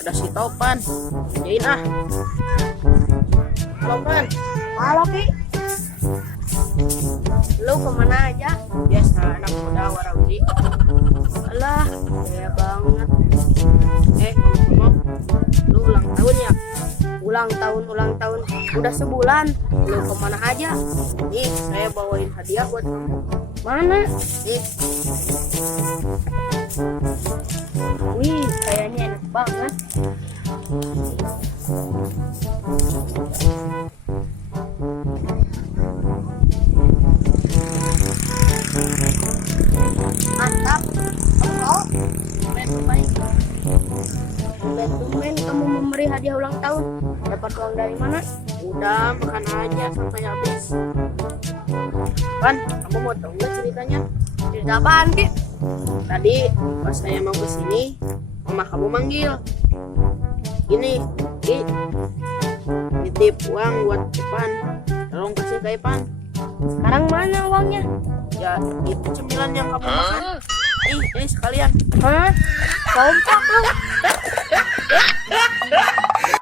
ada si Topan. Jain ah. Halo Pan. Halo Ki, lu kemana aja? Biasa anak muda warawiri. Alah, gaya banget. Ngomong-ngomong, lu ulang tahun ya? Ulang tahun. Udah sebulan. Lu kemana aja? Nih, saya bawain hadiah buat kamu. Mana? Nih, Wih, kayaknya enak banget. Mantap. Kamu mau? tumben baik. Tumben kamu memberi hadiah ulang tahun. Dapat uang dari mana? Udah, makan aja sampai habis. Pan, kamu mau tahu nggak ceritanya? Cerita apaan Ki? Tadi pas saya mau kesini, mama kamu manggil. Gini, Ki, titip uang buat Ipan. Tolong kasih ke Ipan. Sekarang mana uangnya? Ya, itu cemilan yang kamu makan. Ini sekalian. Hah? Kompak lu.